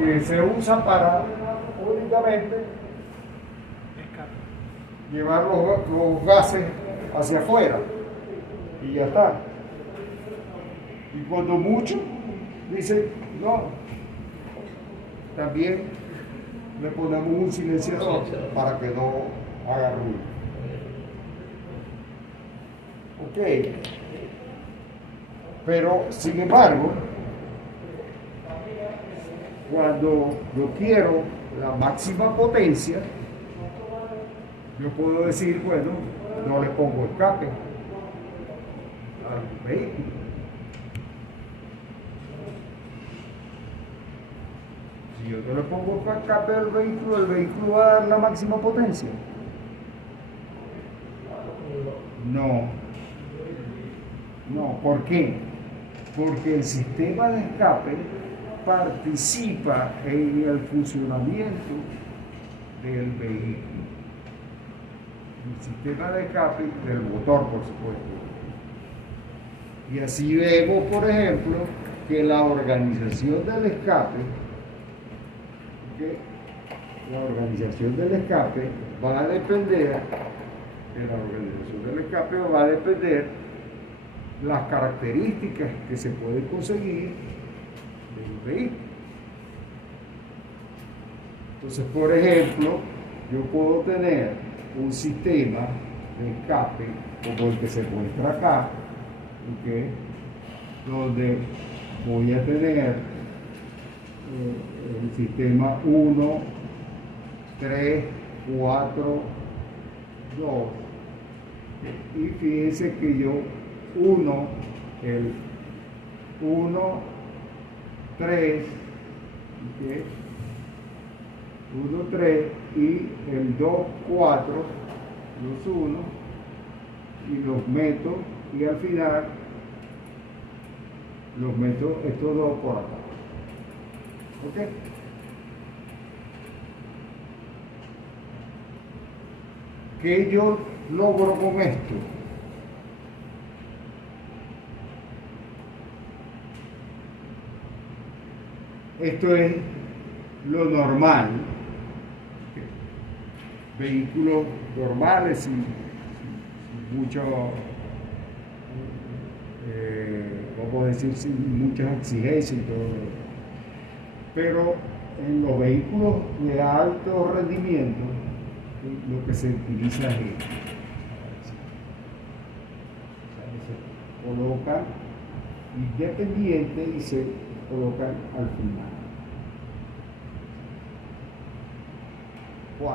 que se usa para únicamente llevar los gases hacia afuera y ya está. Y cuando mucho dicen no, también le ponemos un silenciador para que no haga ruido. Ok, pero sin embargo, cuando yo quiero la máxima potencia, yo puedo decir, bueno, no le pongo escape al vehículo. Si yo no le pongo escape al vehículo, el vehículo va a dar la máxima potencia. No, ¿por qué? Porque el sistema de escape participa en el funcionamiento del vehículo. El sistema de escape del motor, por supuesto. Y así vemos, por ejemplo, que la organización del escape, va a depender las características que se pueden conseguir del vehículo. Entonces, por ejemplo, yo puedo tener un sistema de escape como el que se muestra acá, ¿okay? Donde voy a tener el sistema 1, 3, 4, 2, y fíjense que yo el 1, 3, ¿okay? 1, 3 y el 2, 4, los 1 y los meto, y al final los meto estos dos por acá. ¿Ok? ¿Qué yo logro con esto? Esto es lo normal. Vehículos normales sin mucho, vamos a decir, sin muchas exigencias y todo. Pero en los vehículos de alto rendimiento, lo que se utiliza es esto. Se colocan independiente y se colocan al final. 4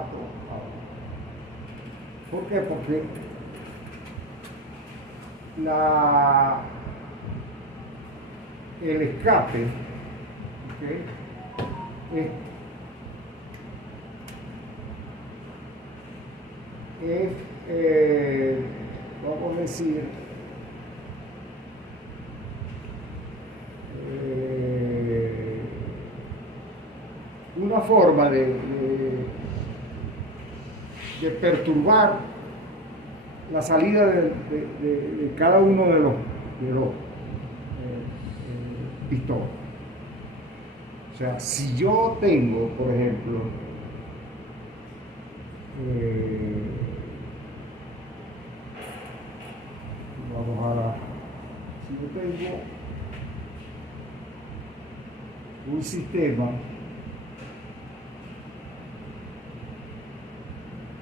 ahora. ¿Por qué? Porque el escape, ¿okay? Vamos a decir, una forma de perturbar la salida de cada uno de los pistones. O sea, si yo tengo, por ejemplo, si yo tengo un sistema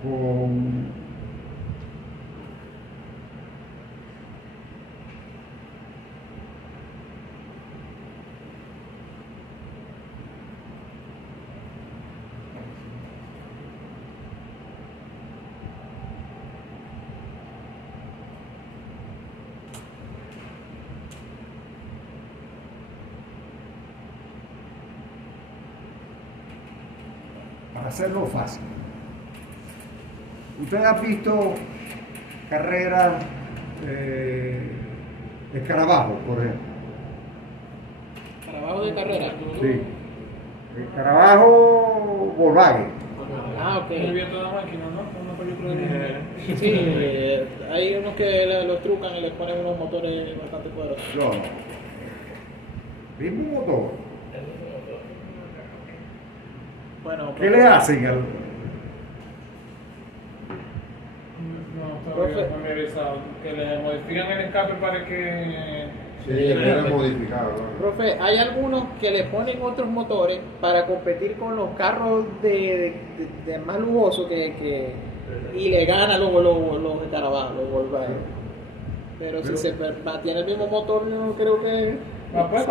con para hacerlo fácil. Ustedes han visto carreras escarabajos, por ejemplo. ¿Escarabajo de carrera? Sí. Escarabajo Volkswagen. Ah, ok. Yo vi a toda máquina, ¿no? Una película de Sí, hay unos que los trucan y les ponen unos motores bastante poderosos. No. Mismo motor. Bueno, ¿Qué le hacen al... No, todavía no me he avisado. Que le modifican el escape para que. Sí, era modificado. ¿no? profe, hay algunos que le ponen otros motores para competir con los carros de más lujosos y le ganan los escarabajos, los Volkswagen. Pero si se mantiene el mismo motor, yo no creo que... Después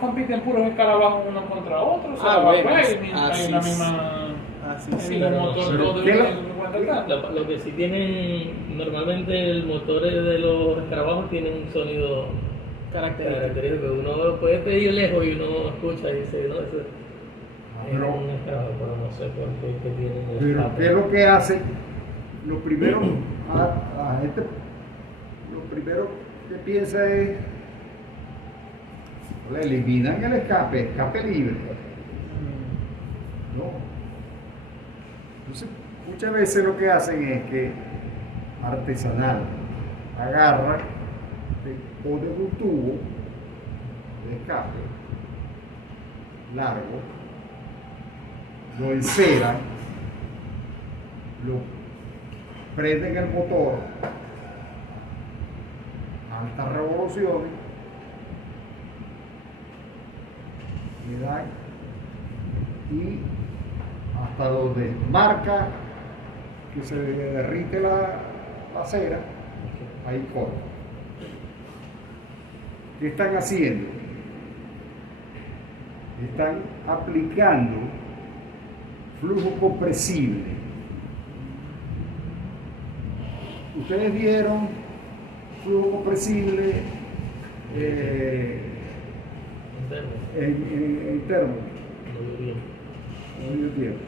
compiten puros escarabajos uno contra otro. O sea, bueno, hay una misma. así El sí. mismo motor pero todo ¿qué de lo- Lo que sí tienen, normalmente el motor de los escarabajos tiene un sonido característico. Uno lo puede pedir lejos y uno escucha y dice, no, eso es Pero- un escarabajo, pero no sé por qué que tienen el Pero escape. ¿qué es lo que hace? Lo primero, lo primero que piensa es, le eliminan el escape libre. ¿No? Entonces, muchas veces lo que hacen es que artesanal agarra, te pone un tubo de escape largo, lo enceran, lo prenden el motor a altas revoluciones, le dan y hasta donde marca que se derrite la cera, ahí corta. ¿Qué están haciendo? Están aplicando flujo compresible. Ustedes vieron flujo compresible en termo. Muy bien. Medio tiempo.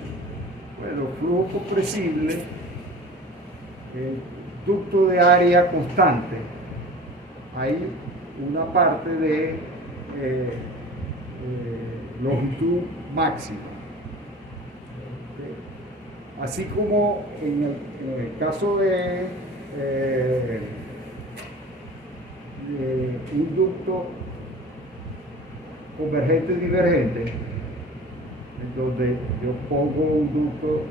Bueno, flujo compresible, ducto de área constante. Hay una parte de longitud máxima. ¿Ok? Así como en el caso de un ducto convergente y divergente, en donde yo pongo un ducto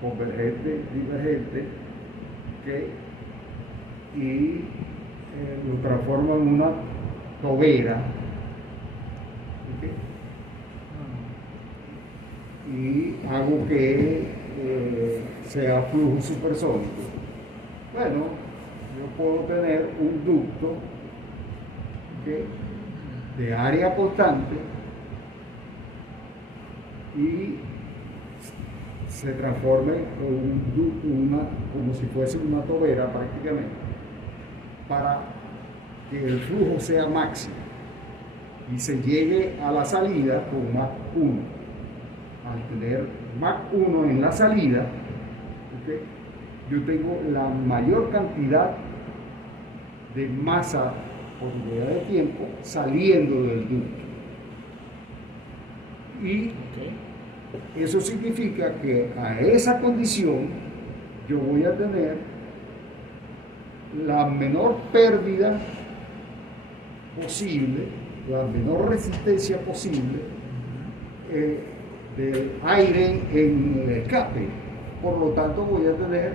convergente, divergente, y lo transformo en una tobera, ¿ok? Y hago que sea flujo supersónico. Bueno, yo puedo tener un ducto, ¿ok?, de área constante y se transforme en como si fuese una tobera prácticamente, para que el flujo sea máximo y se llegue a la salida con Mach 1. Al tener Mach 1 en la salida, ¿okay?, yo tengo la mayor cantidad de masa por unidad de tiempo saliendo del ducto. Y eso significa que a esa condición yo voy a tener la menor pérdida posible, la menor resistencia posible del aire en el escape. Por lo tanto, voy a tener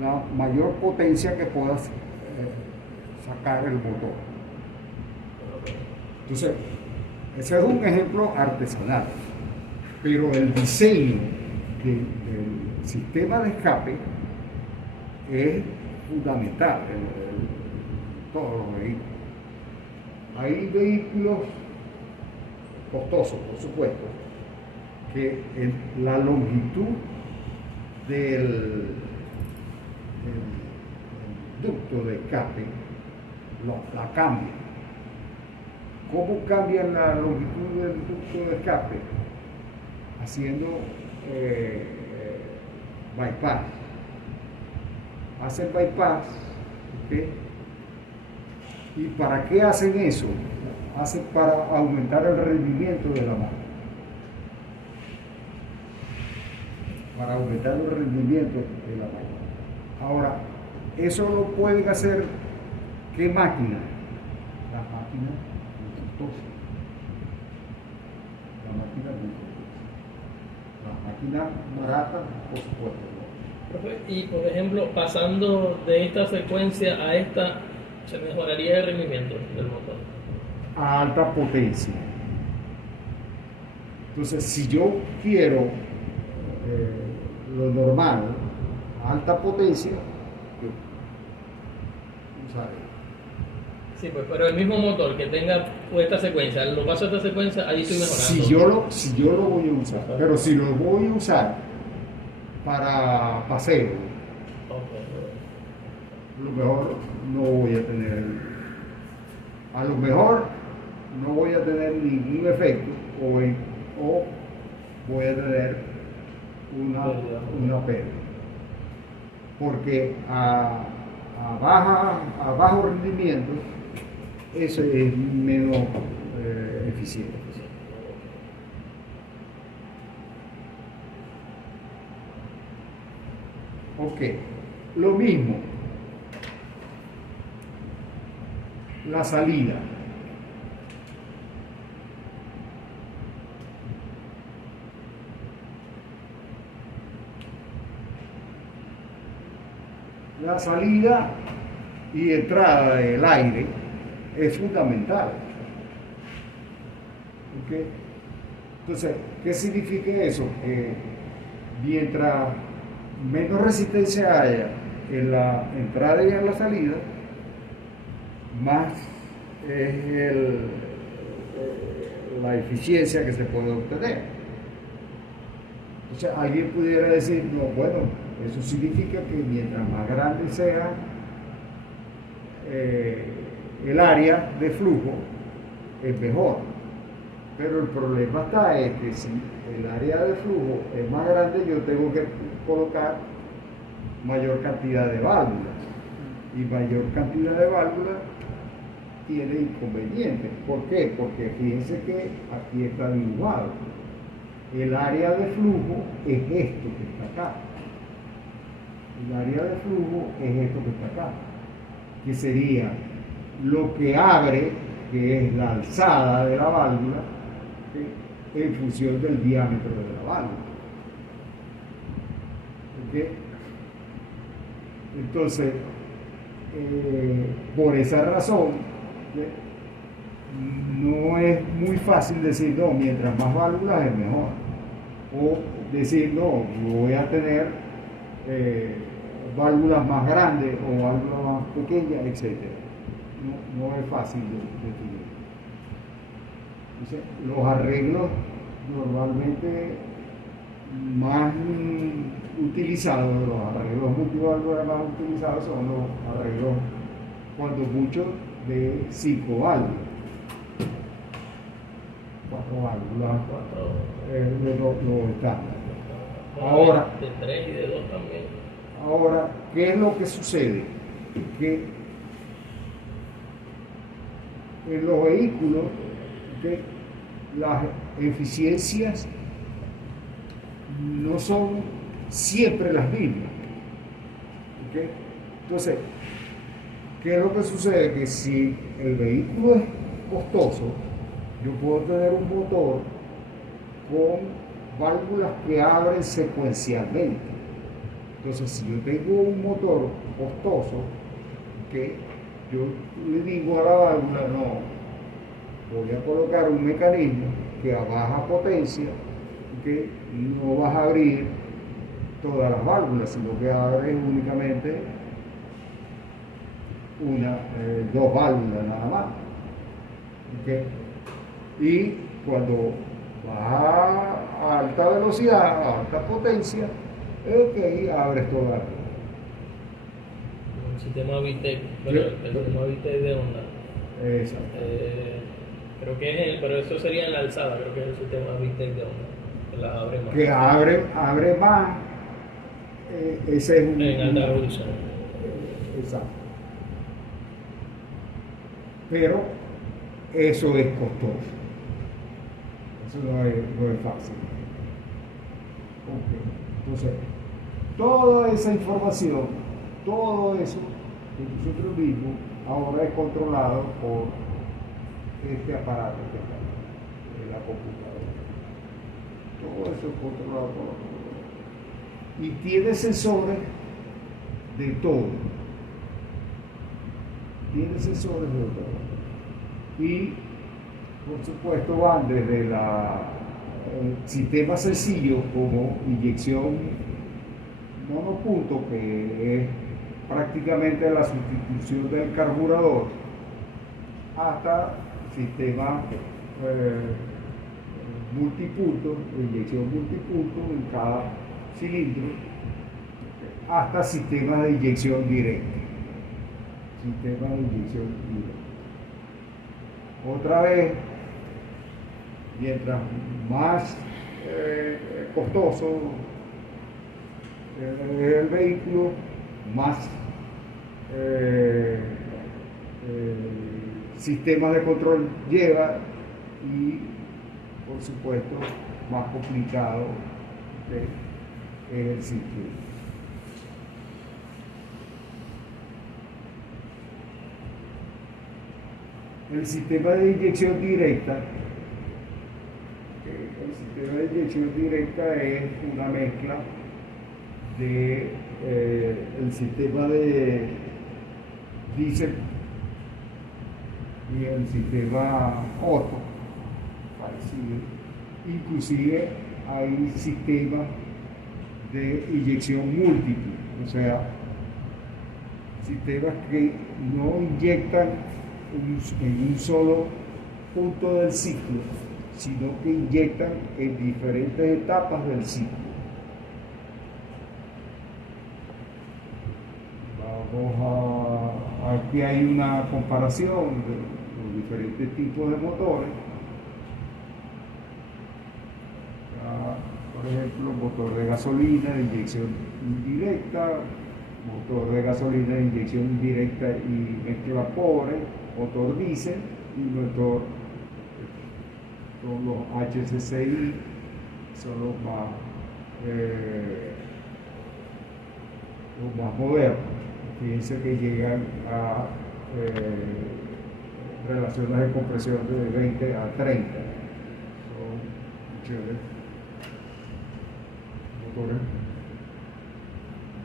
la mayor potencia que pueda sacar el motor. Entonces, ese es un ejemplo artesanal, pero el diseño del sistema de escape es fundamental en todos los vehículos. Hay vehículos costosos, por supuesto, que la longitud del ducto de escape la cambia. ¿Cómo cambian la longitud del ducto de escape? Haciendo bypass. Hacen bypass, ¿ok? ¿Y para qué hacen eso? Hacen para aumentar el rendimiento de la máquina. Para aumentar el rendimiento de la máquina. Ahora, eso lo pueden hacer, ¿qué máquina? Las máquinas costosas. Las máquinas Las máquinas baratas, por supuesto, no. Profe, y por ejemplo, pasando de esta secuencia a esta, ¿se mejoraría el rendimiento del motor? A alta potencia. Entonces, si yo quiero lo normal, a alta potencia, yo usaré. Sí, pues, pero el mismo motor que tenga esta secuencia, lo paso a esta secuencia, ahí estoy mejorando. Si yo lo voy a usar, pero si lo voy a usar para paseo, a lo mejor no voy a tener, a lo mejor no voy a tener ningún efecto o voy a tener una pérdida. Porque a bajo rendimiento eso es menos eficiente. Ok, lo mismo, la salida. La salida y entrada del aire es fundamental. ¿Okay? Entonces, ¿qué significa eso? Que mientras menos resistencia haya en la entrada y en la salida, más es la eficiencia que se puede obtener. Entonces, alguien pudiera decir, no, bueno, eso significa que mientras más grande sea el área de flujo, es mejor. Pero el problema está es que si el área de flujo es más grande, yo tengo que colocar mayor cantidad de válvulas. Y mayor cantidad de válvulas tiene inconvenientes. ¿Por qué? Porque fíjense que aquí está dibujado. El área de flujo es esto que está acá. El área de flujo es esto que está acá, que sería lo que abre, que es la alzada de la válvula, ¿sí? En función del diámetro de la válvula. ¿Okay? Entonces, por esa razón, ¿sí? No es muy fácil decir, no, mientras más válvulas es mejor. O decir, no, voy a tener válvulas más grandes o válvulas más pequeñas, etc. No es fácil de definir. Entonces, los arreglos normalmente más utilizados, los arreglos multiválvulas más utilizados son los arreglos, cuando mucho, de 5 válvulas. 4 válvulas es lo estándar. Ahora, de 3 y de 2 también. Ahora, ¿qué es lo que sucede? Que en los vehículos, ¿okay?, las eficiencias no son siempre las mismas. ¿Okay? Entonces, ¿qué es lo que sucede? Que si el vehículo es costoso, yo puedo tener un motor con válvulas que abren secuencialmente. Entonces, si yo tengo un motor costoso, que yo le digo a la válvula, no, voy a colocar un mecanismo que a baja potencia, que no vas a abrir todas las válvulas, sino que abres únicamente dos válvulas nada más. ¿Okay? Y cuando vas a alta velocidad, a alta potencia, abres todas las. El sistema VTEC, pero el sistema VTEC de onda. Exacto. Creo que pero eso sería en la alzada, creo que es el sistema VTEC de onda, que las abre más. Que abre más, ese es un. En alta resolución. Exacto. Pero eso es costoso. Eso no es fácil. Okay. Entonces, toda esa información, todo eso que nosotros mismos ahora es controlado por este aparato que está en la computadora. Todo eso es controlado por la computadora. Y tiene sensores de todo. Tiene sensores de todo. Y, por supuesto, van desde sistemas sencillos como inyección monopunto, que es prácticamente la sustitución del carburador, hasta sistemas multipunto, inyección multipunto en cada cilindro, hasta sistemas de inyección directa. Sistemas de inyección directa. Otra vez, mientras más costoso el vehículo, más sistemas de control lleva y, por supuesto, más complicado es el circuito. El sistema de inyección directa, es una mezcla de el sistema de diésel y el sistema Otto, parecido. Inclusive hay sistemas de inyección múltiple, o sea, sistemas que no inyectan en un solo punto del ciclo, sino que inyectan en diferentes etapas del ciclo. Aquí hay una comparación de los diferentes tipos de motores. Por ejemplo, motor de gasolina de inyección indirecta, motor de gasolina de inyección indirecta y mezcla pobre, motor diésel y motor con los HCCI, son los más modernos. Fíjense que llegan a relaciones de compresión de 20 a 30. Son chéveres. Motores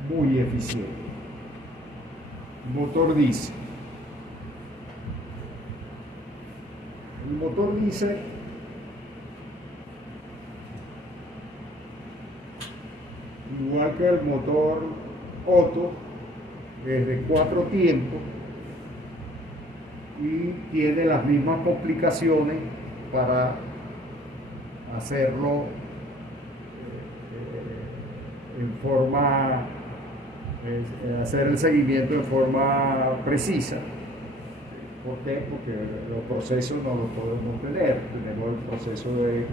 muy eficientes. Motor diésel. El motor diésel igual que el motor Otto, es de 4 tiempos y tiene las mismas complicaciones para hacerlo en forma, hacer el seguimiento en forma precisa. ¿Por qué? Porque los procesos no los podemos tener. Tenemos el proceso de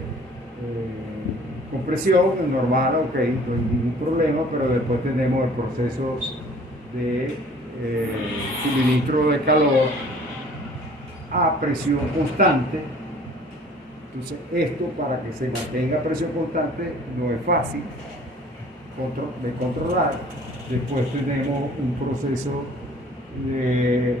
compresión normal, ok, no hay ningún problema, pero después tenemos el proceso de suministro de calor a presión constante. Entonces, esto, para que se mantenga a presión constante, no es fácil de controlar. Después tenemos un proceso que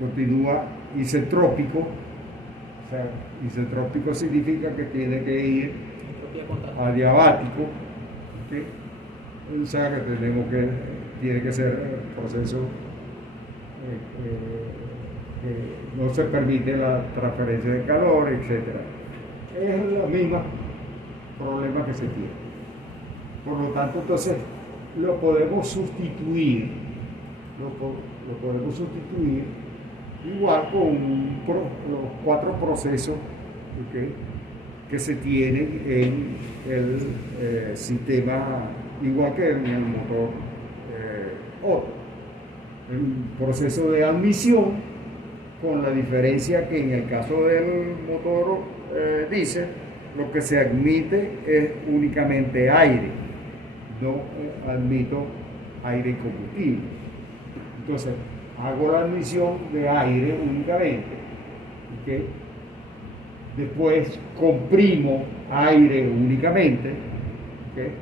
continúa isentrópico. O sea, isentrópico significa que tiene que ir adiabático, ¿okay? O sea, que tiene que ser el proceso que no se permite la transferencia de calor, etc. Es el mismo problema que se tiene. Por lo tanto, entonces, lo podemos sustituir, igual con los 4 procesos, ¿okay?, que se tienen en el sistema, igual que en el motor Otto. El proceso de admisión, con la diferencia que en el caso del motor diésel, lo que se admite es únicamente aire, no admito aire y combustible. Entonces, hago la admisión de aire únicamente, ¿okay? Después comprimo aire únicamente, ¿okay?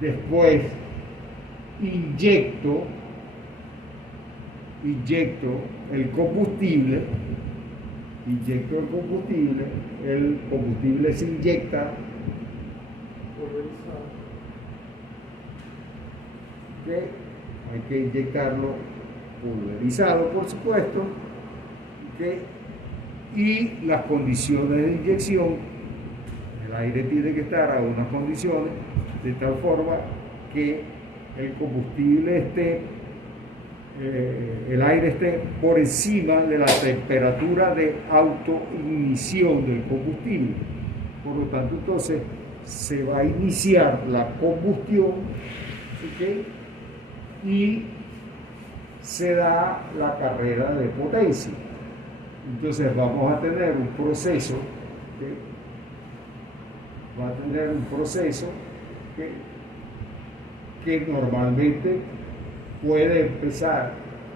Después inyecto el combustible, inyecto el combustible se inyecta, ¿ok? Hay que inyectarlo pulverizado, por supuesto, ¿ok? Y las condiciones de inyección, el aire tiene que estar a unas condiciones de tal forma que el combustible el aire esté por encima de la temperatura de autoignición del combustible. Por lo tanto, entonces se va a iniciar la combustión, ¿ok? Y se da la carrera de potencia. Entonces vamos a tener un proceso, ¿ok? Va a tener un proceso que normalmente puede empezar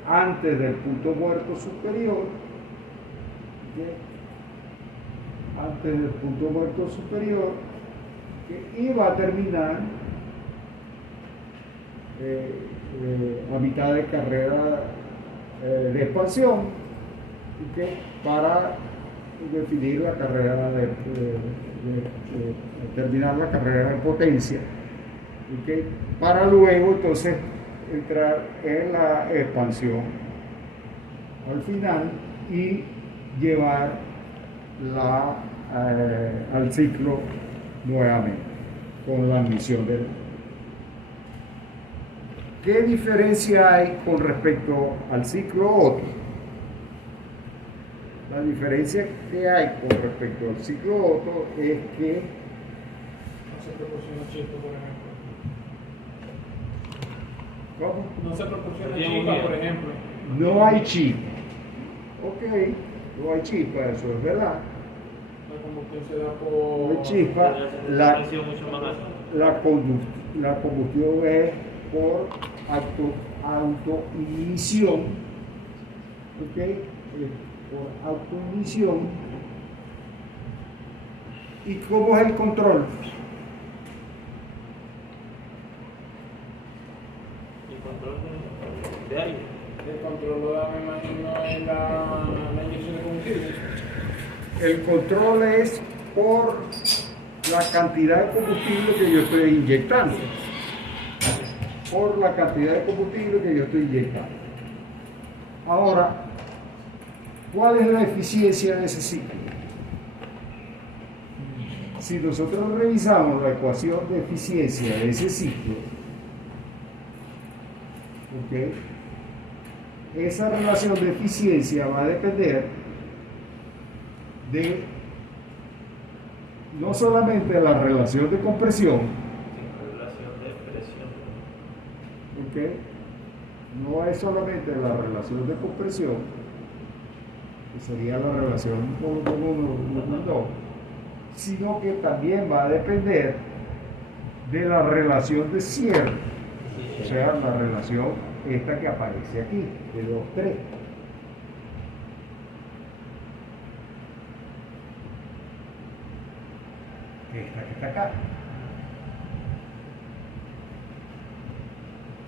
antes del punto muerto superior, ¿ok? Antes del punto muerto superior, ¿ok? Y va a terminar a mitad de carrera de expansión, ¿ok? Para definir la carrera de terminar la carrera de potencia, ¿ok? Para luego entonces entrar en la expansión al final y llevar al ciclo nuevamente con la admisión del. ¿Qué diferencia hay con respecto al ciclo Otto? La diferencia que hay con respecto al ciclo Otto es que No se proporciona chispa, por ejemplo. ¿cómo? No se proporciona Bien, chispa, bien. por ejemplo. No hay chispa. Ok, no hay chispa, eso es verdad. La combustión se da No hay por... chispa. La mucho más alta. La combustión es por autoignición, ¿ok? Por autoignición. ¿Y cómo es el control? El control de aire. El control lo da, me imagino, en la inyección de combustible. El control es por la cantidad de combustible que yo estoy inyectando. Por la cantidad de combustible que yo estoy inyectando. Ahora, ¿cuál es la eficiencia de ese ciclo? Si nosotros revisamos la ecuación de eficiencia de ese ciclo, ¿ok? Esa relación de eficiencia va a depender de no solamente de la relación de compresión, Relación de presión. ¿ok? No es solamente la relación de compresión, que sería la relación 1:1, sino que también va a depender de la relación de cierre, o sea, la relación esta que aparece aquí, de 2:3. Esta que está acá.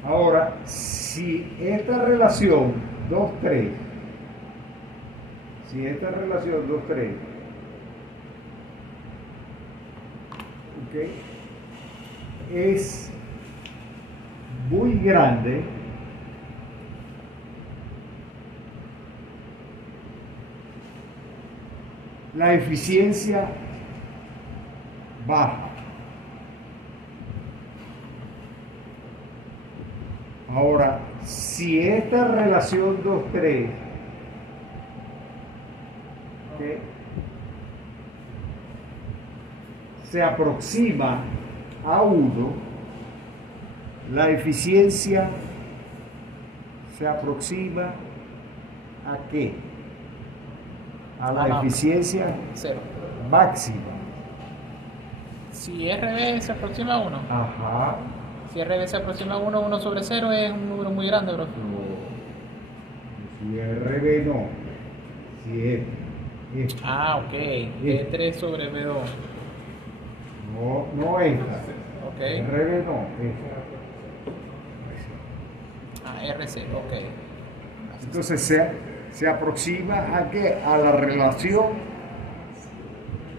Ahora, si esta relación 2:3, ¿ok? Es muy grande, la eficiencia baja. Ahora, si esta relación 2:3, ¿ok?, se aproxima a 1, la eficiencia se aproxima ¿a qué? A la eficiencia Cero. máxima. Si RB se aproxima a 1, Ajá. si RB se aproxima a 1, 1 sobre 0 es un número muy grande, bro. No. Si RB no. Si es. Ah, ok. E3 sobre B2. No esta. Ok. RB no. Esta. Ah, RC, ok. Entonces se aproxima a qué? A la relación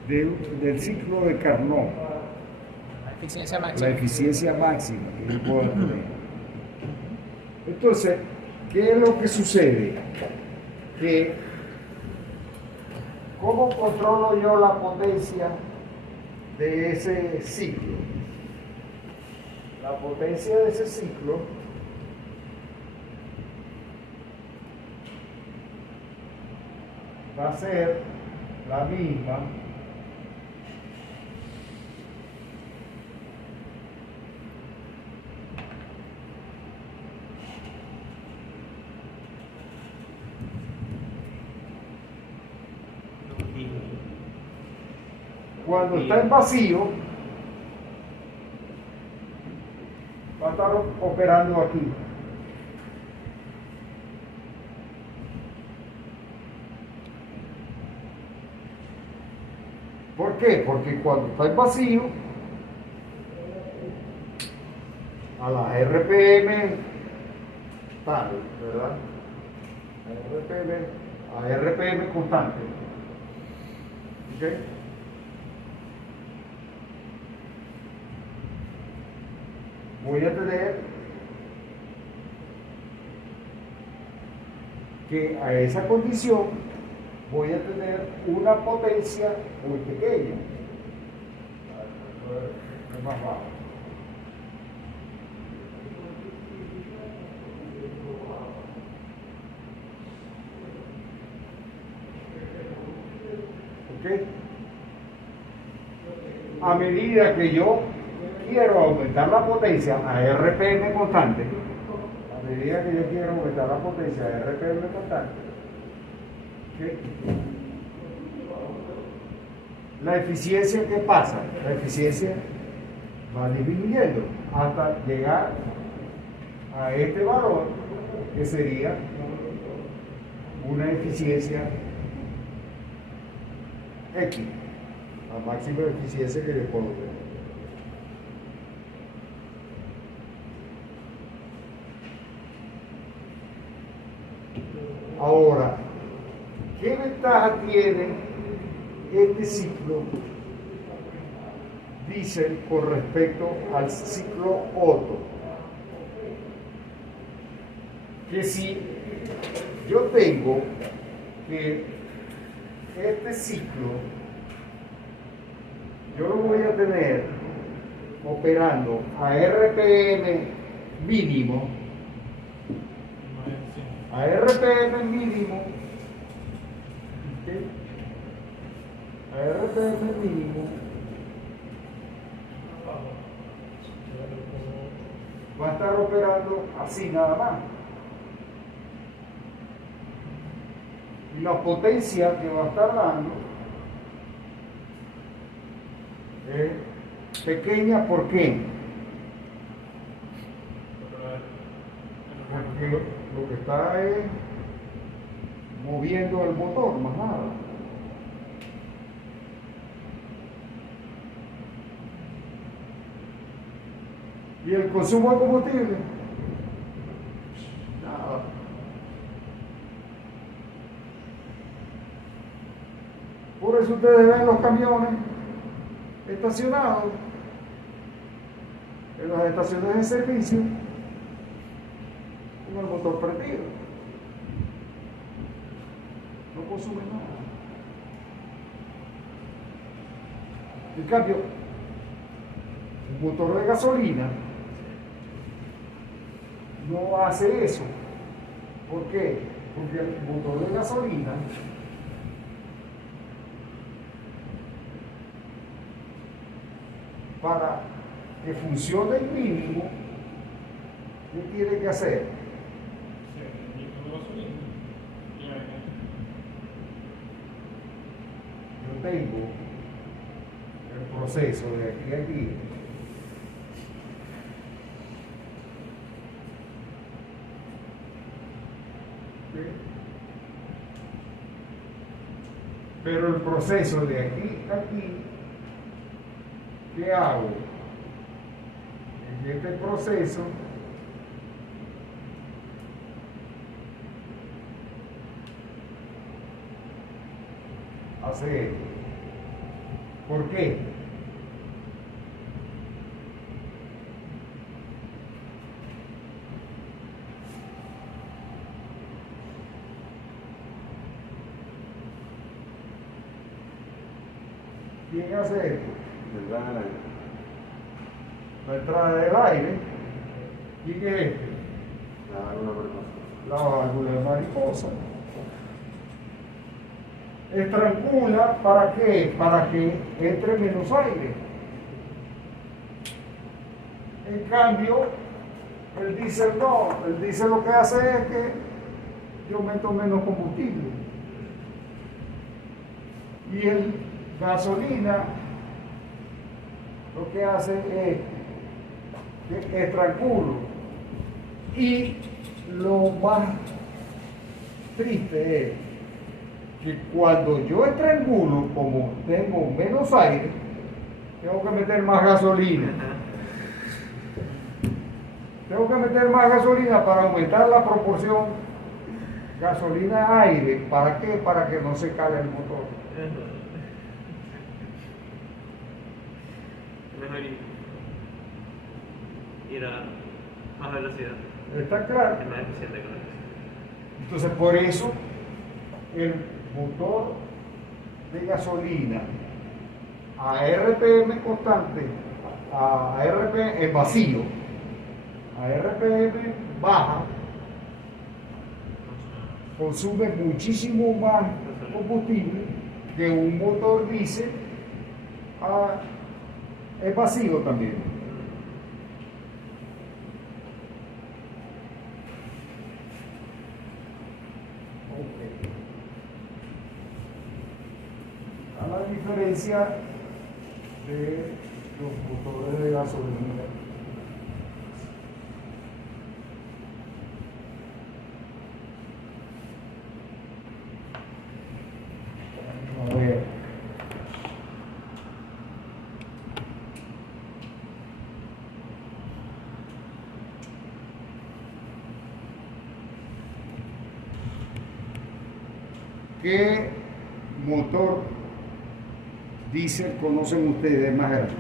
del ciclo de Carnot, La eficiencia la máxima. eficiencia máxima que yo puedo tener. Entonces, ¿qué es lo que sucede? Que, ¿cómo controlo yo la potencia de ese ciclo? La potencia de ese ciclo va a ser la misma cuando está en vacío, va a estar operando aquí. ¿Por qué? Porque cuando está en vacío, a la RPM tal, ¿verdad? A RPM constante. ¿Ok? Voy a tener que a esa condición voy a tener una potencia muy pequeña. Es más bajo. ¿Ok? A medida que yo quiero aumentar la potencia a RPM constante, a medida que yo quiero aumentar la potencia a RPM constante, ¿qué? La eficiencia, ¿qué pasa? La eficiencia va disminuyendo hasta llegar a este valor que sería una eficiencia X, la máxima eficiencia que yo puedo tener. Ahora, ¿qué ventaja tiene este ciclo diesel con respecto al ciclo Otto? Que si yo tengo que este ciclo, yo lo voy a tener operando a RPM mínimo, a RPM mínimo, ¿okay? A RPM mínimo va a estar operando así nada más. Y la potencia que va a estar dando es pequeña. ¿Por qué? Porque lo que está es moviendo el motor, más nada. ¿Y el consumo de combustible? Nada. Por eso ustedes ven los camiones estacionados en las estaciones de servicio con el motor prendido. No consume nada. En cambio, un motor de gasolina no hace eso. ¿Por qué? Porque el motor de gasolina para que funcione el mínimo, ¿qué tiene que hacer? Yo tengo el proceso de aquí a aquí. ¿Sí? Pero el proceso de aquí a aquí, ¿qué hago? En este proceso hace esto. ¿Por qué? ¿Quién hace esto? La entrada del aire. ¿Quién es este? La válvula de mariposa. Estrangula, ¿para qué? Para que entre menos aire. En cambio, el diésel no. El diésel lo que hace es que yo meto menos combustible. Y el gasolina lo que hace es que estrangulo. Y lo más triste es que cuando yo estrangulo, como tengo menos aire, tengo que meter más gasolina. Tengo que meter más gasolina para aumentar la proporción gasolina-aire. ¿Para qué? Para que no se cale el motor. Mejor ir a más velocidad. ¿Está claro? Es más eficiente con eso. Entonces, por eso, el motor de gasolina a RPM constante, a RPM vacío, a RPM baja, consume muchísimo más combustible que un motor diésel es vacío también. A la diferencia de los motores de gasolina. A ver. ¿Qué motor diésel conocen ustedes más grande?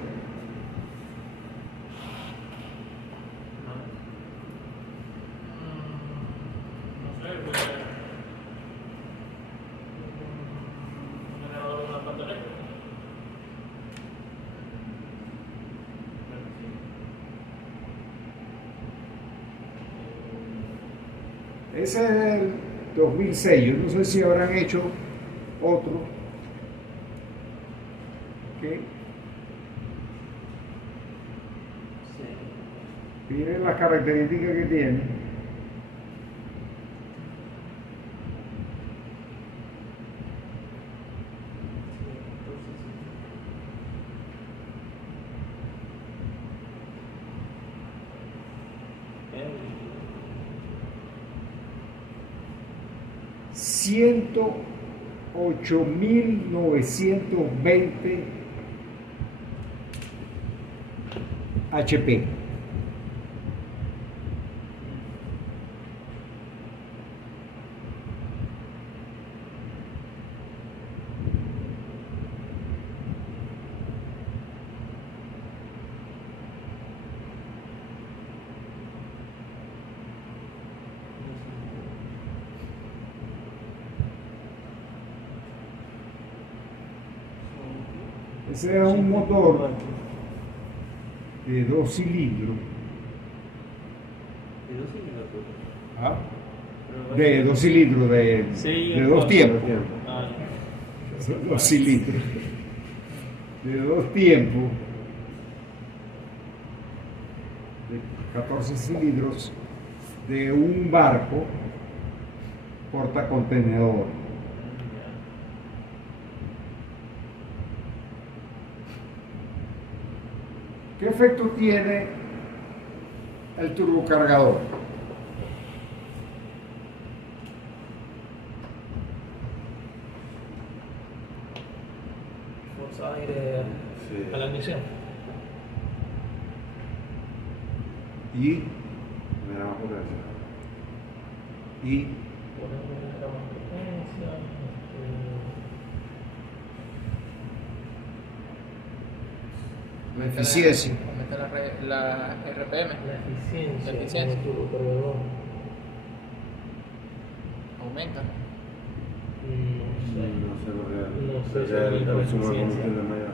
No sé, un generador de una planta eléctrica. Ese es el 2006. Yo no sé si habrán hecho otro que miren las características que tiene. $108.920 HP. Ese es un motor de 2 cilindros. ¿Ah? De 2 cilindros, de 2 tiempos. Son 2 cilindros. De 2 tiempos. De 14 cilindros. De un barco portacontenedor. ¿Qué efecto tiene el turbocargador? Forza aire a la ignición. Y Me da más potencia. y Ponemos una más potencia. La eficiencia. Aumenta la RPM. La La eficiencia. como turbocargador. Aumenta. No sé. No sé lo real. No sé si Ya el aumenta la consumo de eficiencia. combustible es mayor.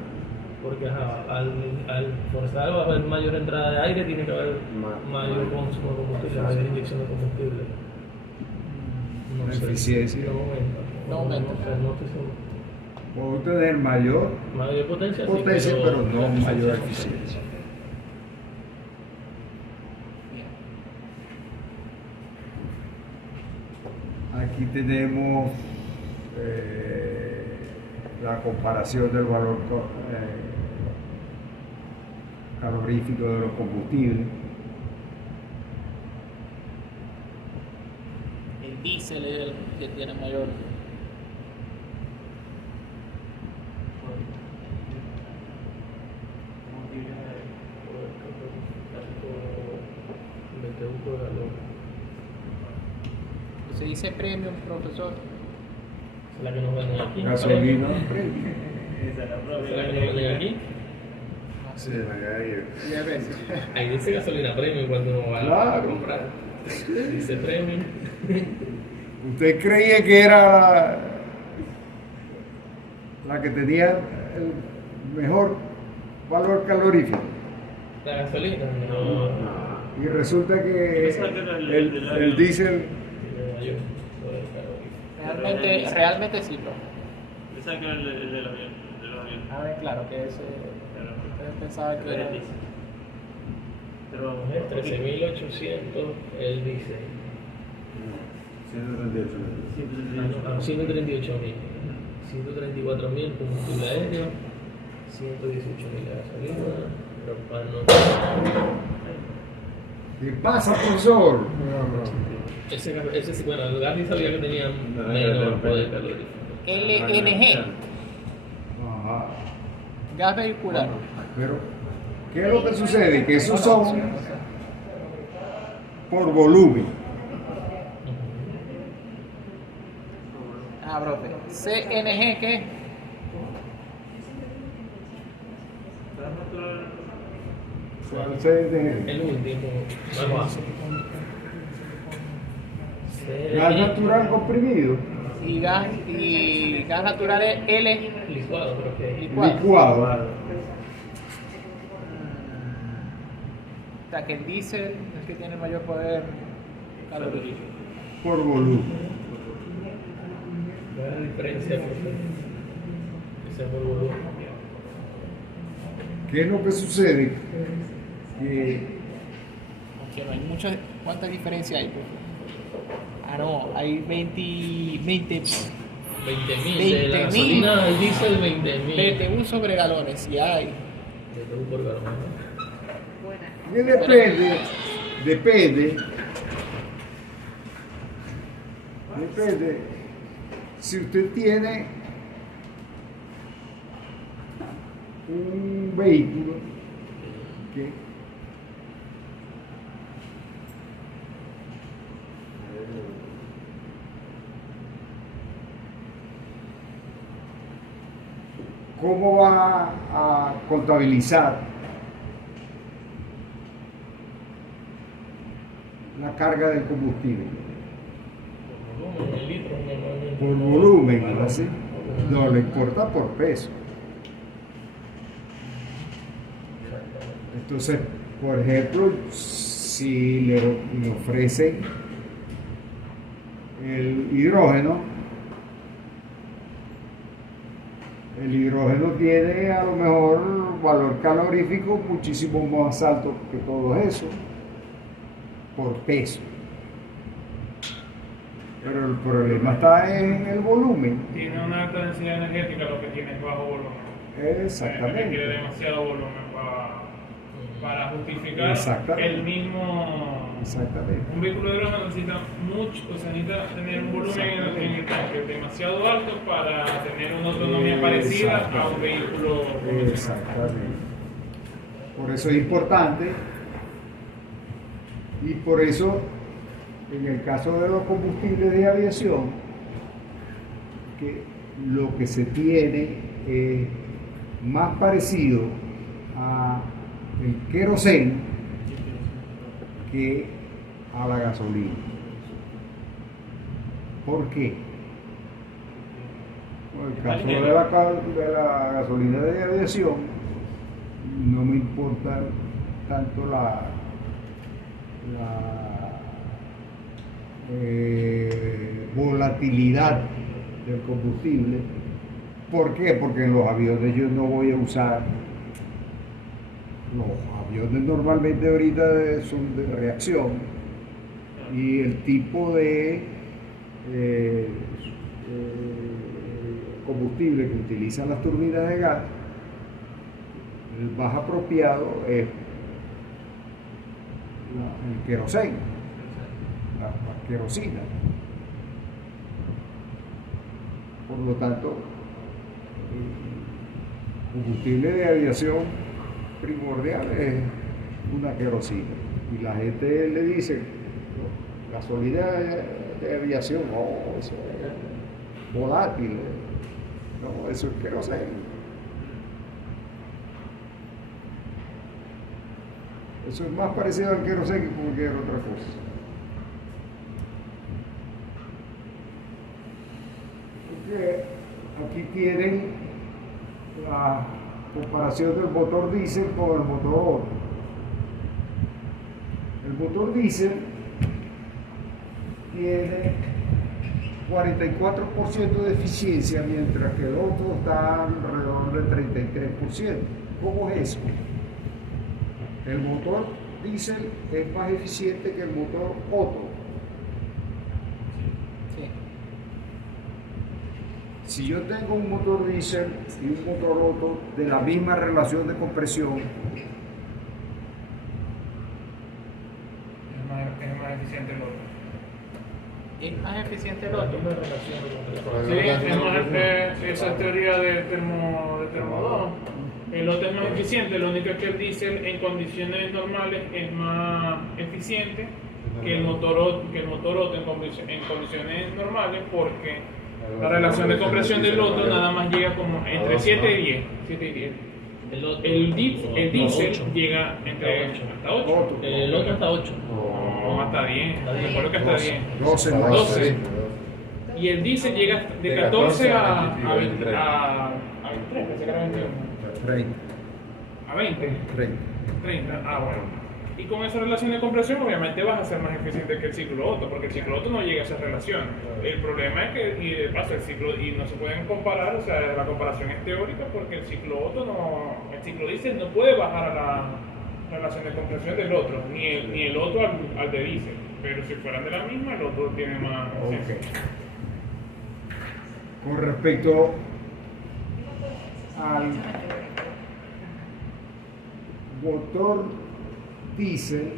Porque al forzar a haber mayor entrada de aire, tiene que haber mayor consumo de combustible, mayor inyección de combustible. No La sé. eficiencia. No aumenta. No aumenta. No sé, no estoy seguro. Puedo tener mayor Mayor potencia, sí, potencia, pero no la mayor no. eficiencia. Bien. Aquí tenemos la comparación del valor calorífico de los combustibles. El diésel es el que tiene mayor. Se dice premium, profesor. Es la que nos venden aquí. Gasolina. Esa es la que nos venden aquí. Sí, en la calle. 10 veces. Ahí dice gasolina premium cuando uno va a Claro. comprar. Dice premium. ¿Usted creía que era la que tenía el mejor valor calorífico? La gasolina no. Y resulta que Pensaba que era el diésel Tiene mayor poder calórico. Realmente sí, profe. Pensaba que era el del avión. De los aviones. A ver, claro que ese. Pero Ustedes pensaban que era. Pero vamos, Es 13.800 el diésel. 138. Ah, no, 138.000. 134.000 el combustible aéreo. 118.000 la gasolina. Propano. ¿Qué pasa, profesor? Ese sí, bueno, el gas ni sabía que tenía menos poder calórico. LNG, Ajá. gas vehicular. Pero, ¿qué es lo que sucede? Que esos son por volumen. Ah, profe. CNG, ¿qué? ¿Cuál se El último, más básico. gas natural comprimido, Y gas natural es L Licuado, creo que. licuado. licuado. O sea que el diésel es el que tiene el mayor poder calorífico. Por volumen. ¿Cuál es la diferencia? Que sea por volumen. ¿Qué es lo que sucede? Que Aunque no hay mucha. ¿Cuánta diferencia hay, profe? Ah, no, hay 20 20.000 de la gasolina, el diésel 20.000. BTU sobre galones, sí hay. BTU por galón, ¿no? que depende si usted tiene un vehículo que ¿cómo va a contabilizar la carga del combustible? Por volumen, en litros normalmente. Por volumen, ¿no? ¿Así? No, le importa por peso. Entonces, por ejemplo, si le ofrecen el hidrógeno tiene a lo mejor valor calorífico muchísimo más alto que todo eso por peso. Pero el problema está en el volumen. Tiene una alta densidad energética, lo que tiene es bajo volumen. Requiere Exactamente. demasiado volumen para justificar Exactamente. el mismo. Exactamente. Un vehículo de hidrógeno necesita mucho, o sea, necesita tener un volumen en el tanque demasiado alto para tener una autonomía parecida a un vehículo convencional. Exactamente. Por eso es importante y por eso en el caso de los combustibles de aviación que lo que se tiene es más parecido a el queroseno que a la gasolina. ¿Por qué? En el caso de la gasolina de aviación, no me importa tanto la volatilidad del combustible. ¿Por qué? Porque en los aviones yo no voy a usar. Los aviones normalmente ahorita son de reacción y el tipo de combustible que utilizan las turbinas de gas, el más apropiado es el queroseno, la querosina. Por lo tanto, el combustible de aviación primordial es una querosina. Y la gente le dice, no, gasolina de aviación, no, eso es volátil, no, eso es queroseno. Eso es más parecido al queroseno que cualquier otra cosa. Porque aquí tienen la comparación del motor diésel con el motor Otto. El motor diésel tiene 44% de eficiencia, mientras que el Otto está alrededor del 33%. ¿Cómo es eso? El motor diésel es más eficiente que el motor Otto. Si yo tengo un motor diésel y un motor Otto de la misma relación de compresión, Es más eficiente el otro. Es más eficiente el otro. Sí, esa teoría de termodón. El otro es más eficiente, lo único es que el diésel en condiciones normales es más eficiente que el motor Otto en condiciones normales, porque la relación de compresión del Otto nada más llega como entre 7 y 10. 7 y 10. El diésel llega entre hasta 8. El otro hasta 8. No, hasta 10. Recuerdo que hasta 10. 12 más. 12. Y el diésel llega de 14 a 23. A 23, pensé que era 21. 30. A 20. 30. Ah, bueno. Y con esa relación de compresión, obviamente vas a ser más eficiente que el ciclo Otto, porque el ciclo Otto no llega a esa relación. El problema es que, y de paso, el ciclo, y no se pueden comparar, o sea, la comparación es teórica, porque el ciclo Otto no, el ciclo diésel no puede bajar a la relación de compresión del otro, ni el Otto al de diésel. Pero si fueran de la misma, el Otto tiene más eficiencia. Con respecto al motor diésel,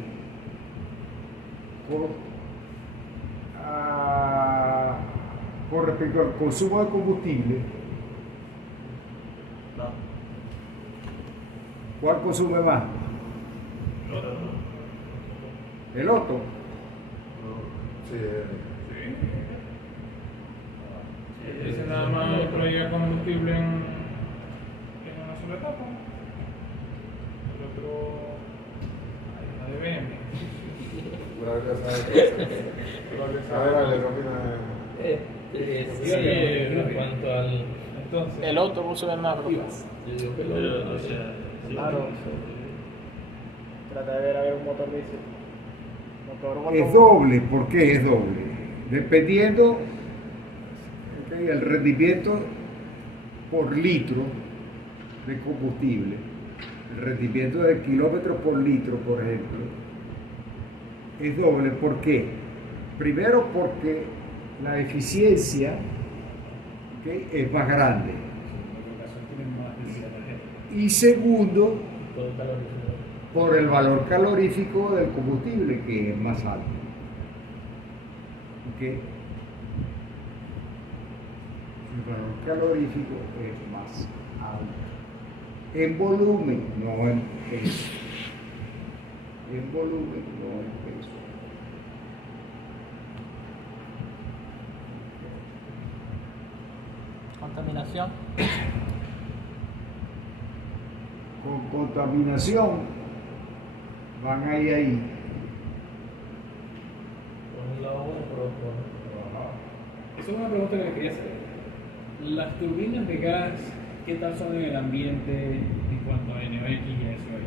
con respecto al consumo de combustible, ¿cuál consume más? El Otto. Sí, Dice nada más prohibía combustible en una sola etapa. El otro. Hay una de BM. En cuanto al. Entonces, El otro consume más. Yo digo que Pero, o sea, sí. Claro. Trata de ver un motor diésel. Motor Es doble. ¿Por qué es doble? Dependiendo el rendimiento por litro de combustible, el rendimiento de kilómetros por litro, por ejemplo, es doble. ¿Por qué? Primero porque la eficiencia es más grande. Y segundo, por el valor calorífico del combustible, que es más alto. ¿Okay? El valor calorífico es más alto. En volumen, no en peso. En volumen, no en peso. Contaminación. contaminación van ahí. Por un lado uno, por otro otro. Esa es una pregunta que le quería hacer. Las turbinas de gas, ¿qué tal son en el ambiente en cuanto a NOx y SOx?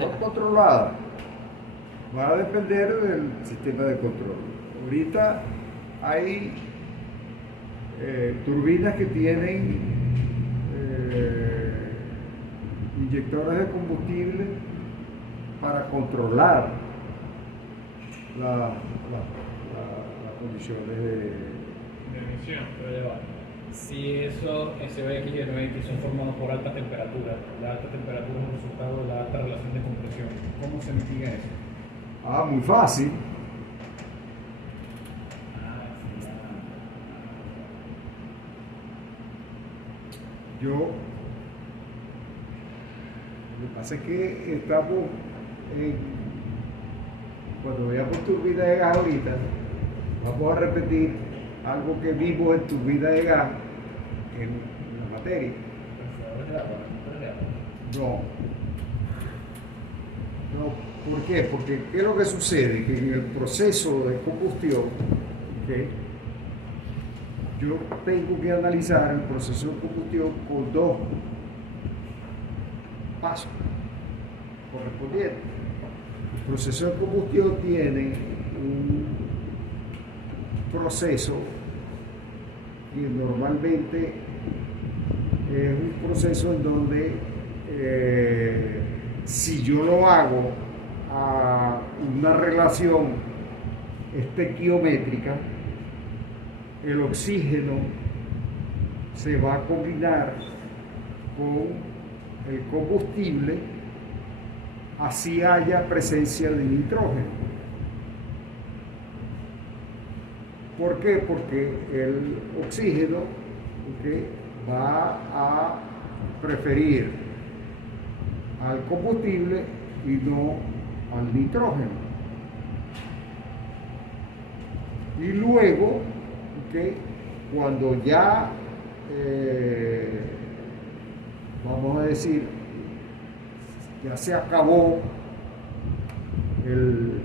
Son controladas. Va a depender del sistema de control. Ahorita hay turbinas que tienen inyectores de combustible para controlar las condiciones De emisión. Pero ya va. Si eso, SOx y NOx son formados por alta temperatura, la alta temperatura es un resultado de la alta relación de compresión. ¿Cómo se mitiga eso? muy fácil. Lo que pasa es que estamos cuando veamos turbina de gas ahorita, vamos a repetir algo que vimos en turbina de gas en la materia. No, ¿por qué? Porque ¿qué es lo que sucede? Que en el proceso de combustión, ¿okay? Yo tengo que analizar el proceso de combustión con dos pasos correspondientes. El proceso de combustión tiene un proceso que normalmente es un proceso en donde si yo lo hago a una relación estequiométrica, el oxígeno se va a combinar con el combustible, así haya presencia de nitrógeno. ¿Por qué? Porque el oxígeno, ¿okay?, va a preferir al combustible y no al nitrógeno. Y luego, ¿okay?, cuando ya, vamos a decir, ya se acabó el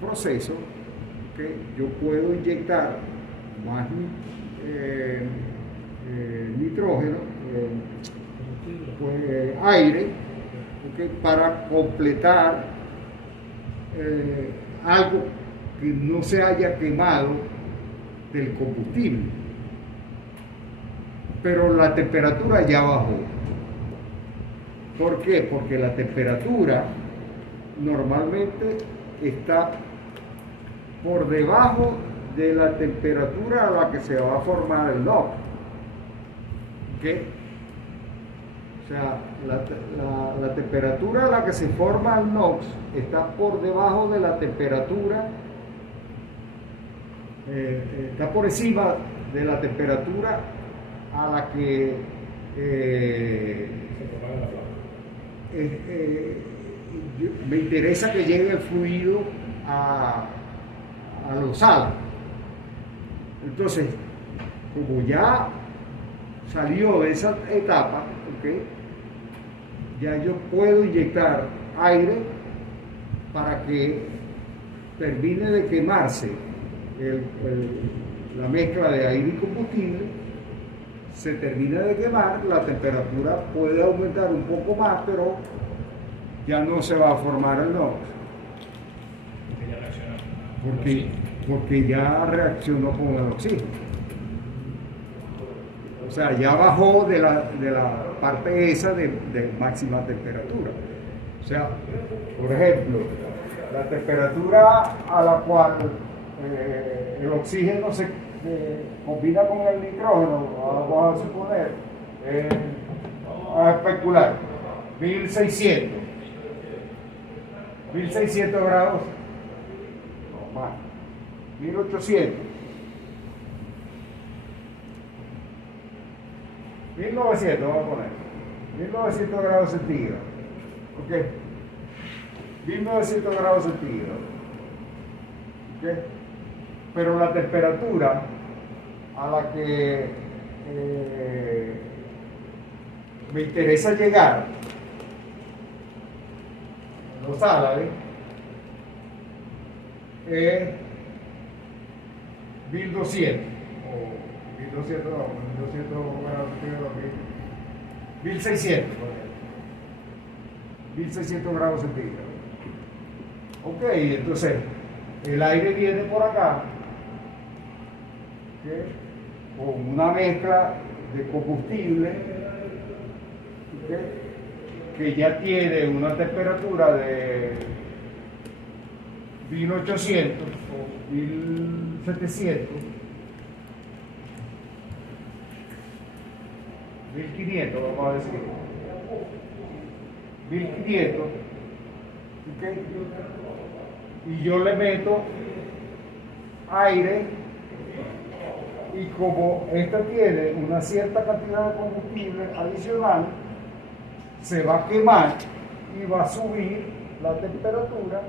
proceso, ¿okay?, yo puedo inyectar más nitrógeno, aire, ¿okay?, para completar algo que no se haya quemado del combustible, pero la temperatura ya bajó. ¿Por qué? Porque la temperatura normalmente está por debajo de la temperatura a la que se va a formar el NOx. ¿Okay? O sea, la temperatura a la que se forma el NOx está por debajo de la temperatura, está por encima de la temperatura a la que me interesa que llegue el fluido a los salos. Entonces, como ya salió de esa etapa, ¿okay?, ya yo puedo inyectar aire para que termine de quemarse la mezcla de aire y combustible, se termina de quemar, la temperatura puede aumentar un poco más, pero ya no se va a formar el NOx. Porque ya reaccionó con el oxígeno. O sea, ya bajó de la parte esa de máxima temperatura. O sea, por ejemplo, la temperatura a la cual el oxígeno se combina con el nitrógeno, vamos a suponer, a especular, 1600 grados, no más, 1800, 1900 vamos a poner, 1900 grados centígrados, ok, 1900 grados centígrados, ok. pero la temperatura a la que me interesa llegar, los árabes, es 1200, o 1200, no, 1200 grados centígrados, 1600, 1600 grados centígrados. Ok, entonces el aire viene por acá, ¿okay?, con una mezcla de combustible, ¿okay?, que ya tiene una temperatura de 1800 o 1700, 1500, vamos a decir, 1500, ¿okay?, y yo le meto aire, y como esta tiene una cierta cantidad de combustible adicional, se va a quemar y va a subir la temperatura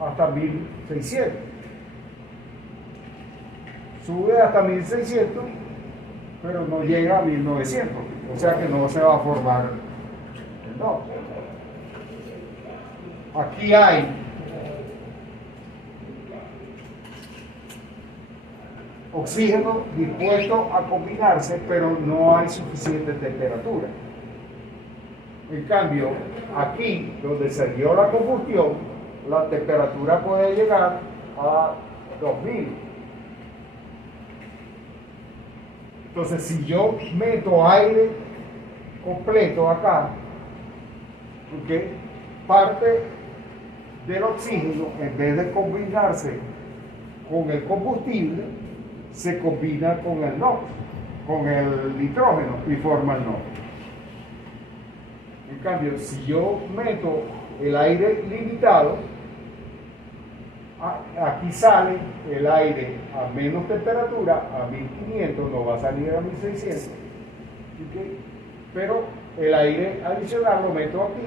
hasta 1600. Sube hasta 1600, pero no llega a 1900, o sea que no se va a formar el NOx. Aquí hay oxígeno dispuesto a combinarse, pero no hay suficiente temperatura. En cambio, aquí, donde se dio la combustión, la temperatura puede llegar a 2000. Entonces, si yo meto aire completo acá, ¿okay?, parte del oxígeno, en vez de combinarse con el combustible, se combina con el NOx, con el nitrógeno, y forma el NOx. En cambio, si yo meto el aire limitado, aquí sale el aire a menos temperatura, a 1500, no va a salir a 1600, ¿okay?, pero el aire adicional lo meto aquí.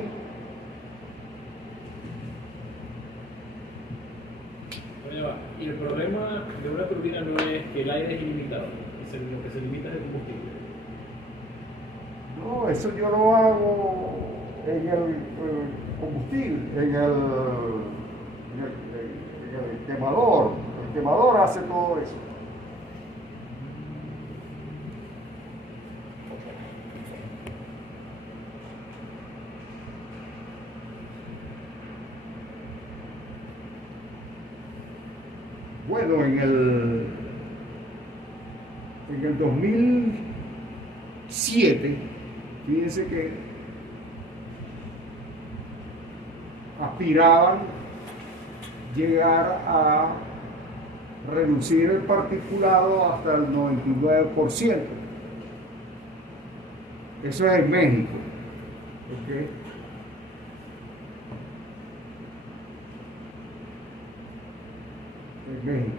Y el problema de una turbina no es que el aire es ilimitado, lo que se limita es el combustible. No, eso yo lo hago en el combustible, en el quemador. El quemador hace todo eso. Bueno, en el 2007, fíjense que aspiraban llegar a reducir el particulado hasta el 99%. Eso es en México. ¿Okay? En México.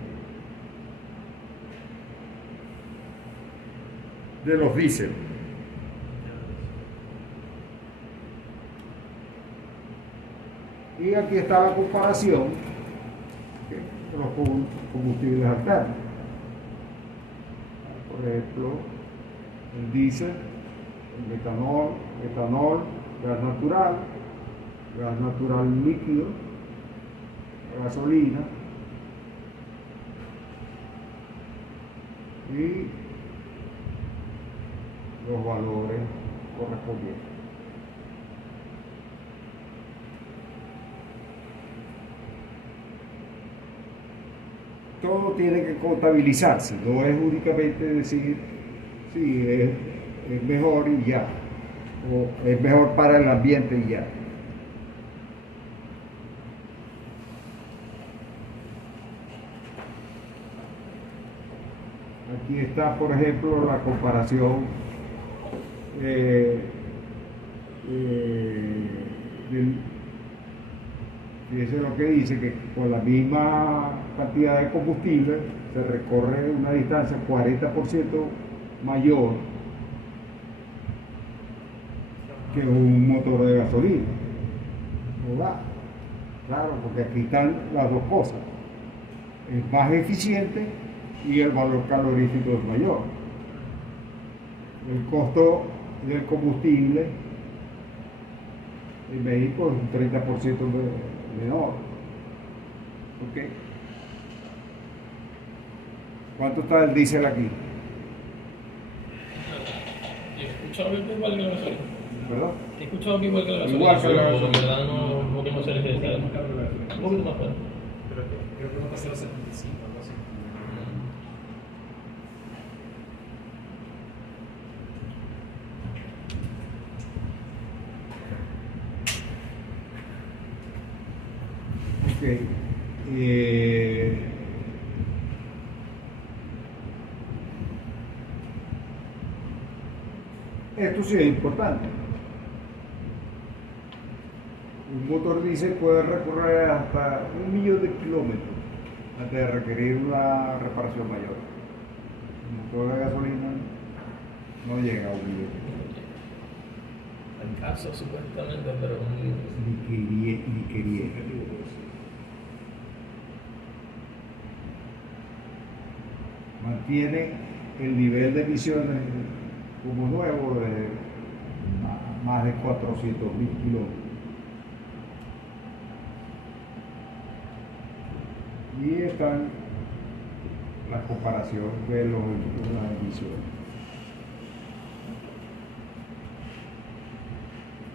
De los diésel. Y aquí está la comparación de los combustibles alternos. Por ejemplo, el diésel, el etanol, gas natural líquido, gasolina y los valores correspondientes. Todo tiene que contabilizarse, no es únicamente decir sí, es mejor y ya, o es mejor para el ambiente y ya. Aquí está, por ejemplo, la comparación fíjense lo que dice, que con la misma cantidad de combustible se recorre una distancia 40% mayor que un motor de gasolina. ¿Verdad? Claro, porque aquí están las dos cosas. es más eficiente y el valor calorífico es mayor. El costo del combustible en México es un 30% menor. ¿Ok? ¿Cuánto está el diésel aquí? He escuchado que igual que la gasolina. ¿Verdad? He escuchado que igual que la gasolina. Igual que la pero gasolina. en verdad no sé diferenciar. Más caro que la gasolina. Un poquito más caro. Creo que no pasa a los 75, algo así. Ok. Eh, Esto sí es importante. Un motor diésel puede recorrer hasta 1.000.000 de kilómetros antes de requerir una reparación mayor. Un motor de gasolina no llega a 1.000.000 de kilómetros. En caso, supuestamente, pero muy Ni quería. Mantiene el nivel de emisiones como nuevo de más de 400.000 kilómetros. Y están la comparación de las emisiones,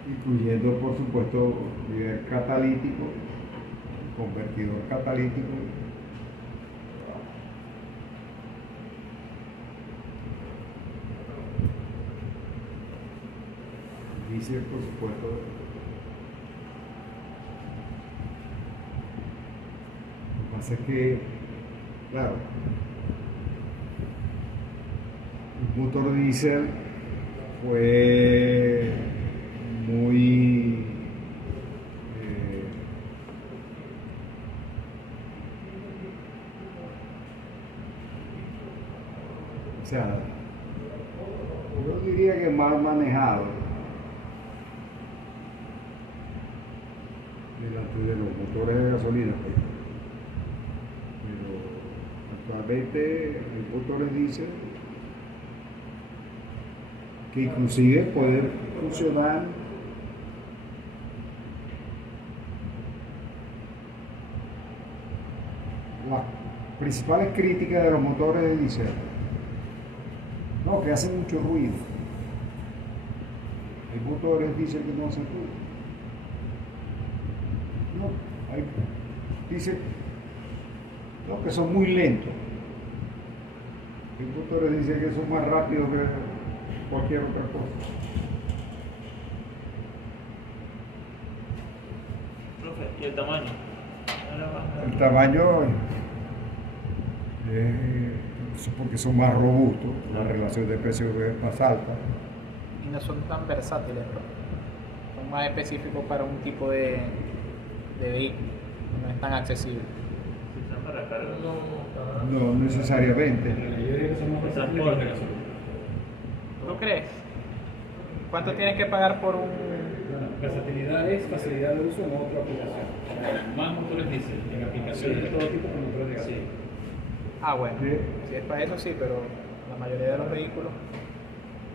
incluyendo por supuesto nivel catalítico, convertidor catalítico. Diésel, por supuesto, lo que pasa es que, claro, el motor diésel fue muy o sea, yo diría que mal manejado delante de los motores de gasolina, pero actualmente hay motores diésel que inclusive pueden funcionar las principales críticas de los motores de diésel, no, que hacen mucho ruido. Hay motores diésel que no hacen ruido. No, hay diésel no, que son muy lentos. Hay motores diésel que son más rápidos que cualquier otra cosa. Profe, ¿y el tamaño? El tamaño es porque son más robustos, la relación de precio es más alta. Y no son tan versátiles, ¿no? Son más específicos para un tipo de vehículo, no es tan accesible. Si son para carga. No necesariamente. Yo diría que son más versátiles que los de gasolina. ¿Tú crees? ¿Cuánto tienes que pagar por un...? Bueno, versatilidad es facilidad de uso en otra aplicación. Más motores diésel en aplicaciones de todo tipo con motores de gasolina. Ah, bueno, Sí. si es para eso sí, pero la mayoría de los vehículos...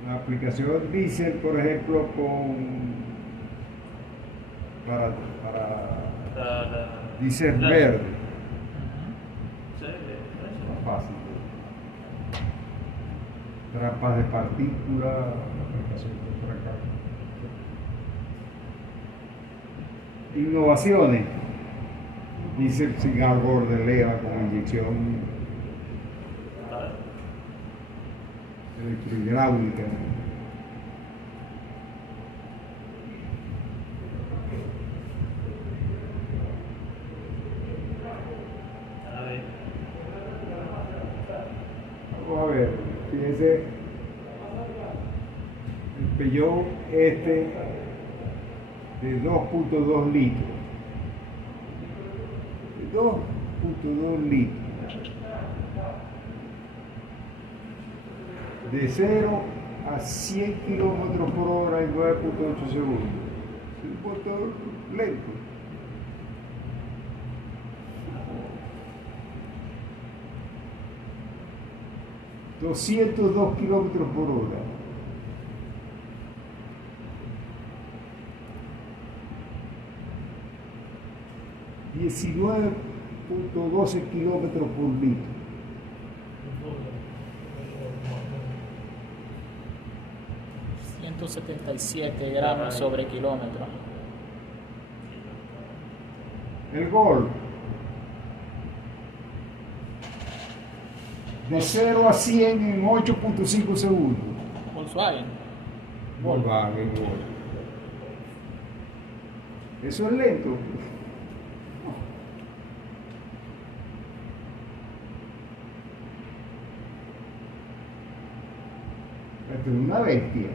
La aplicación diésel, por ejemplo, para diésel verde, Sí, más fácil. Trampas de partículas, aplicación por acá. Innovaciones. Diésel sin árbol de leva con inyección electrohidráulica. a ver. Vamos a ver, fíjense, el Peugeot este de 2.2 litros. De 2.2 litros. De 0 a 100 kilómetros por hora en 9.8 segundos. Es un motor lento. 202 kilómetros por hora. $19.12 kilómetros por litro. 177 gramos sobre kilómetro. El Golf, de 0 a 100 en 8.5 segundos. Volkswagen. Volkswagen Golf. Eso es lento. Esto es una bestia.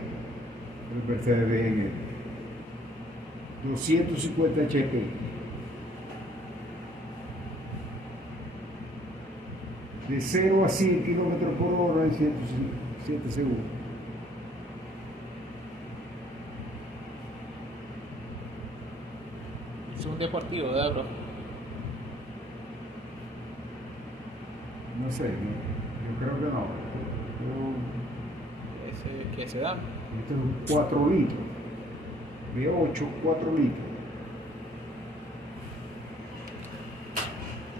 El Mercedes-Benz 250 HP. De 0 a 100 kilómetros por hora en 107 segundos. Es un deportivo, ¿verdad, bro? No sé, yo creo que no. Ese que se da. Esto es 4 litros. De 8, 4 litros.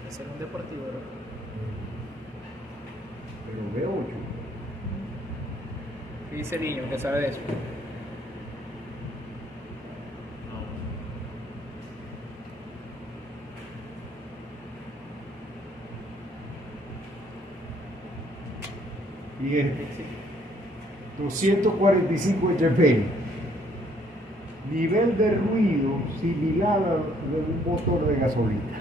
Ese es un deportivo, bro. Pero de 8. ¿Qué dice el niño que sabe de eso? Y es 245 HP. Nivel de ruido similar al de un motor de gasolina.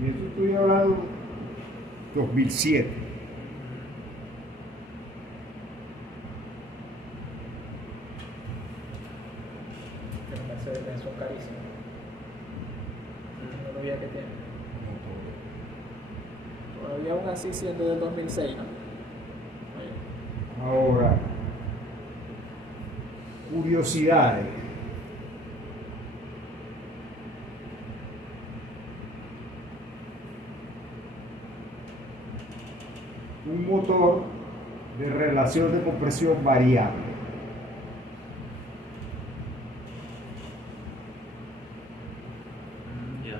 Y eso estoy hablando 2007. Que los Mercedes son carísimos. No lo veía que tiene. Todavía aún así siendo del 2006, ¿no? Ahora, curiosidades. Un motor de relación de compresión variable. Ya.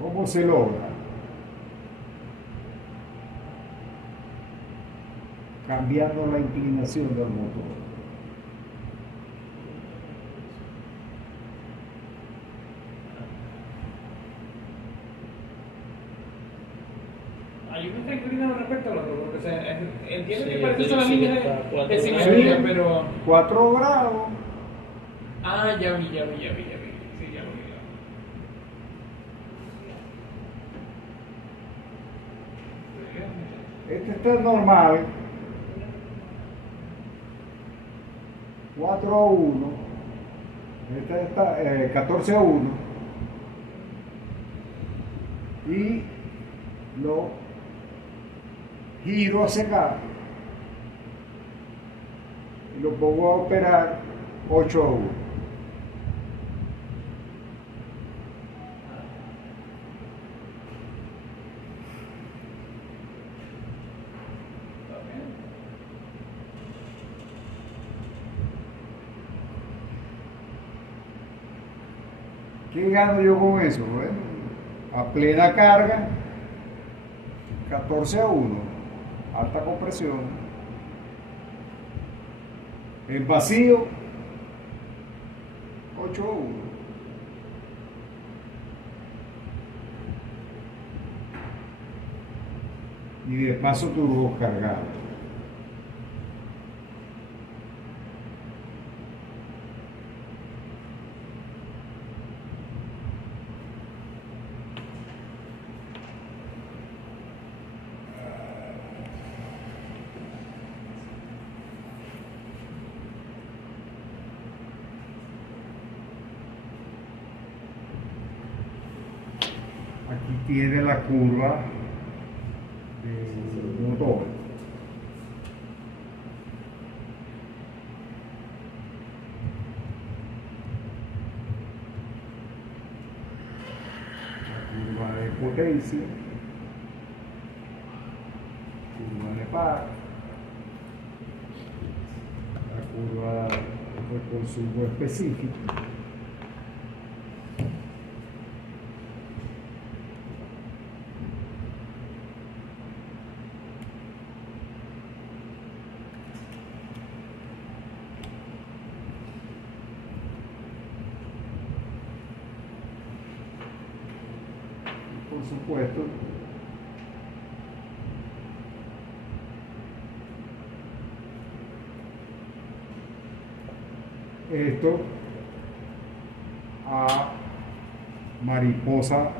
¿Cómo se logra? Cambiando la inclinación del motor. Hay uno está inclinado respecto al otro, porque o sea, entiendo Sí, que parece que son pero las sí líneas está de 4 simetría, grados. pero... 4 grados. Ah, ya vi. Sí, ya lo vi. Este está normal. 4 a 1. Este está 14 a 1. Y lo giro hacia acá. Y lo pongo a operar 8 a 1. ¿Qué gano yo con eso? Bueno, a plena carga, 14 a 1, alta compresión. En vacío, 8 a 1. Y de paso turbo cargado. Aquí tiene la curva de motor. La curva de potencia, curva de par, la curva de consumo específico. Por supuesto, esto a mariposa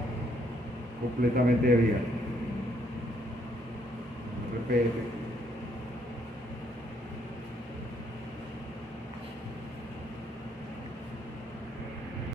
completamente abierta. Repete.